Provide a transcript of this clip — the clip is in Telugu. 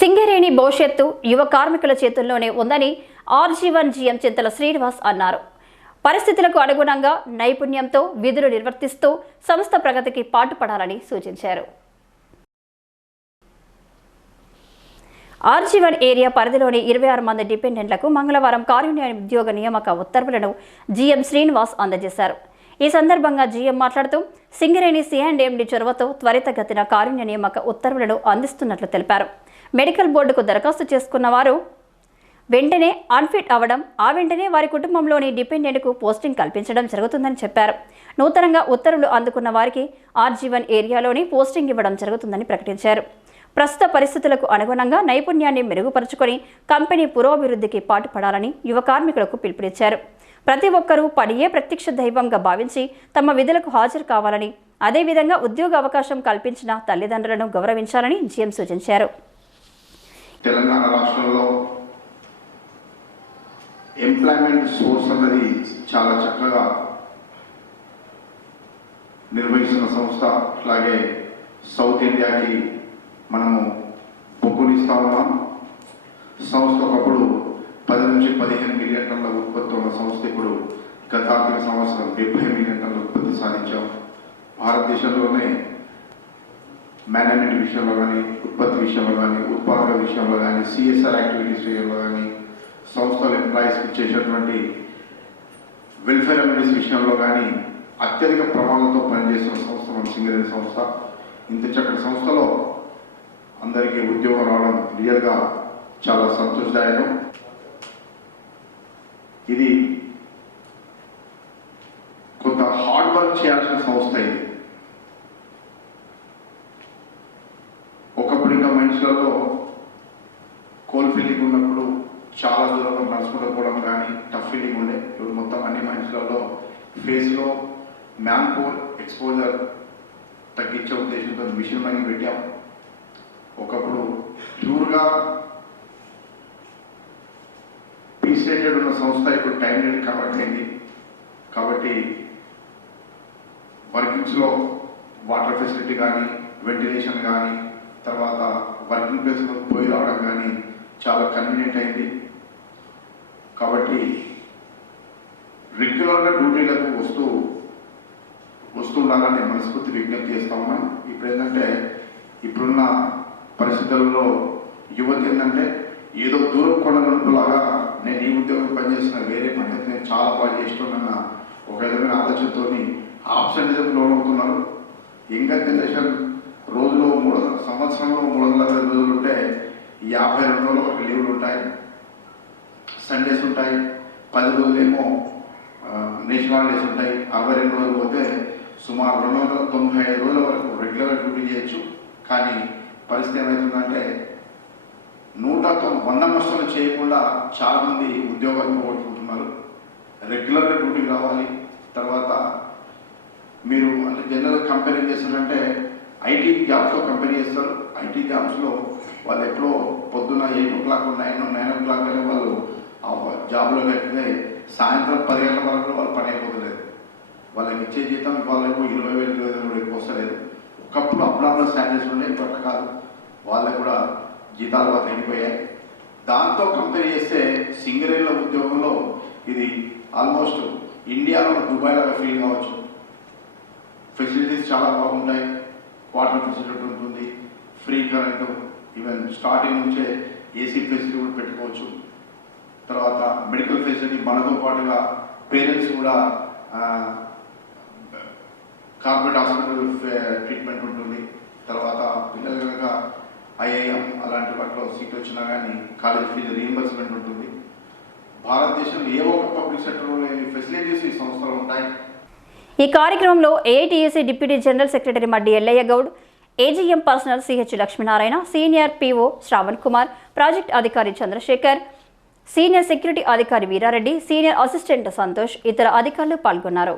సింగరేణి భవిష్యత్తు యువ కార్మికుల చేతుల్లోనే ఉందని ఆర్జీవన్ జీఎం చింతల శ్రీనివాస్ అన్నారు. పరిస్థితులకు అనుగుణంగా నైపుణ్యంతో విధులు నిర్వర్తిస్తూ సంస్థ ప్రగతికి పాటుపడాలని సూచించారు. ఆర్జీవన్ ఏరియా పరిధిలోని ఇరవై ఆరు మంది డిపెండెంట్లకు మంగళవారం కార్యనిర్వహణ ఉద్యోగ నియామక ఉత్తర్వులను జీఎం శ్రీనివాస్ అందజేశారు. ఈ సందర్భంగా జీఎం మాట్లాడుతూ సింగరేణి సిఎండి చొరవతో త్వరితగతిన కారుణ్య నియామక ఉత్తర్వులను అందిస్తున్నట్లు తెలిపారు. మెడికల్ బోర్డుకు దరఖాస్తు చేసుకున్న వారు వెంటనే అన్ఫిట్ అవ్వడం ఆ వెంటనే వారి కుటుంబంలోని డిపెండెంట్కు పోస్టింగ్ కల్పించడం జరుగుతుందని చెప్పారు. నూతనంగా ఉత్తర్వులు అందుకున్న వారికి ఆర్జీవన్ ఏరియాలోని పోస్టింగ్ ఇవ్వడం జరుగుతుందని ప్రకటించారు. ప్రస్తుత పరిస్థితులకు అనుగుణంగా నైపుణ్యాన్ని మెరుగుపరుచుకొని కంపెనీ పురోభివృద్ధికి పాటుపడాలని యువ కార్మికులకు పిలుపునిచ్చారు. ప్రతి ఒక్కరూ పనియే ప్రత్యక్ష దైవంగా భావించి తమ విధులకు హాజరు కావాలని అదేవిధంగా ఉద్యోగ అవకాశం కల్పించిన తల్లిదండ్రులను గౌరవించాలని జీఎం సూచించారు. తెలంగాణ రాష్ట్రంలో ఎంప్లాయ్మెంట్ సోర్స్ అన్నది చాలా చక్కగా నిర్వహిస్తున్న సంస్థ. అట్లాగే సౌత్ ఇండియాకి మనము బొగ్గునిస్తా ఉన్నాం. సంస్థ ఒకప్పుడు పది నుంచి పదిహేను మిలియన్ టన్నుల ఉత్పత్తి ఉన్న సంస్థ. ఇప్పుడు గత ఆర్థిక సంవత్సరం డెబ్బై మిలియన్ టన్నుల ఉత్పత్తి సాధించాం. భారతదేశంలోనే మేనేజ్మెంట్ విషయంలో కానీ ఉత్పత్తి విషయంలో కానీ ఉత్పాదక విషయంలో కానీ సిఎస్ఆర్ యాక్టివిటీస్ విషయంలో కానీ సంస్థల ఎంప్లాయీస్కి ఇచ్చేటటువంటి వెల్ఫేర్ అమ్యూనిటీస్ విషయంలో కానీ అత్యధిక ప్రమాదంతో పనిచేసిన సంస్థ మన సింగరేణి సంస్థ. ఇంత చక్కటి సంస్థలో అందరికీ ఉద్యోగం రావడం రియల్గా చాలా సంతోషదాయకం. ఇది కొంత హార్డ్ వర్క్ చేయాల్సిన సంస్థ ఇది ఒకప్పుడు రోజులలో కోల్ ఫీలింగ్ ఉన్నప్పుడు చాలా దూరంలో నడుచుకుంటూ పోవడం కానీ టఫ్ ఫీలింగ్ ఉండే. ఇప్పుడు మొత్తం అన్ని మనుషులలో ఫేస్లో మ్యాన్ పోల్ ఎక్స్పోజర్ తగ్గించే ఉద్దేశంతో మిషన్ మనీ పెట్టాం. ఒకప్పుడు ప్యూర్గా పీసేటెడ్ ఉన్న సంస్థ ఇప్పుడు టైం రేట్ కన్వర్ట్ అయింది కాబట్టి వర్కింగ్స్లో వాటర్ ఫెసిలిటీ కానీ వెంటిలేషన్ కానీ తర్వాత వర్కింగ్ ప్లేస్లో పోయి రావడం కానీ చాలా కన్వీనియంట్ అయింది. కాబట్టి రెగ్యులర్గా డ్యూటీలకు వస్తూ వస్తుండాలని మనస్ఫూర్తి విజ్ఞప్తి చేస్తా మనం ఇప్పుడు ఏంటంటే ఇప్పుడున్న పరిస్థితుల్లో యువత ఏంటంటే ఏదో దూరం కొండలాగా నేను ఈ ఉద్యోగం పనిచేసిన వేరే పని అయితే నేను చాలా బాగా చేస్తున్నాన్న ఒక విధమైన ఆలోచనతోని ఆప్షనిజం లోనవుతున్నారు. యంగ్ జనరేషన్ రోజులో మూడు సంవత్సరంలో మూడు వందల అరవై రోజులు ఉంటే యాభై రెండు రోజులు ఒక లీవులు ఉంటాయి. సండేస్ ఉంటాయి. పది రోజులేమో నేషనల్ హాలిడేస్ ఉంటాయి. అరవై రెండు రోజులు పోతే సుమారు రెండు వందల తొంభై ఐదు రోజుల వరకు రెగ్యులర్గా డ్యూటీ చేయొచ్చు. కానీ పరిస్థితి ఏమవుతుందంటే నూట వంద మస్తులు చేయకుండా చాలామంది ఉద్యోగాలు పోగొట్టుకుంటున్నారు. రెగ్యులర్గా డ్యూటీకి రావాలి తర్వాత మీరు అంటే జనరల్ కంపెనీ చేస్తారంటే ఐటీ జాబ్స్లో కంపెనీ చేస్తారు. ఐటీ జాబ్స్లో వాళ్ళు ఎప్పుడో పొద్దున్న eight o'clock nine nine o'clock అని వాళ్ళు ఆ జాబ్లో పెట్టితే సాయంత్రం పది గంటల వరకు వాళ్ళు పని అయిపోతలేదు. వాళ్ళకి ఇచ్చే జీతం వాళ్ళకు ఇరవై వేలు ఇరవై వేలు ఎక్కువ వస్తలేదు. ఒకప్పుడు అప్పుడప్పుడు శాలరీస్ ఉండే ఇప్పుడు కాదు. వాళ్ళకు కూడా జీతాలు వాళ్ళు తగ్గిపోయాయి దాంతో కంపేర్ చేస్తే సింగరేళ్ళ ఉద్యోగంలో ఇది ఆల్మోస్ట్ ఇండియాలో దుబాయ్లో ఫీల్ కావచ్చు. ఫెసిలిటీస్ చాలా బాగుంటాయి. వాటర్ ఫెసిలిటీ ఉంటుంది ఫ్రీ కరెంటు ఈవెన్ స్టార్టింగ్ నుంచే ఏసీ ఫెసిలిటీ కూడా పెట్టుకోవచ్చు. తర్వాత మెడికల్ ఫెసిలిటీ మనతో పాటుగా పేరెంట్స్ కూడా కార్పొరేట్ హాస్పిటల్ ట్రీట్మెంట్ ఉంటుంది. తర్వాత పిల్లలు కనుక ఐఐఎం అలాంటి వాటిలో సీట్ వచ్చినా కానీ కాలేజ్ ఫీజు రీఎంబర్స్మెంట్ ఉంటుంది. భారతదేశంలో ఏ ఒక్క పబ్లిక్ సెక్టర్లో లేని ఫెసిలిటీస్ ఈ సంస్థలు ఉంటాయి. ఈ కార్యక్రమంలో AITSC deputy general secretary Maddi Ellaiah Goud AGM personnel CH Lakshminarayana senior PO Shravan Kumar project అధికారి చంద్రశేఖర్ సీనియర్ సెక్యూరిటీ అధికారి వీరారెడ్డి సీనియర్ అసిస్టెంట్ సంతోష్ ఇతర అధికారులు పాల్గొన్నారు.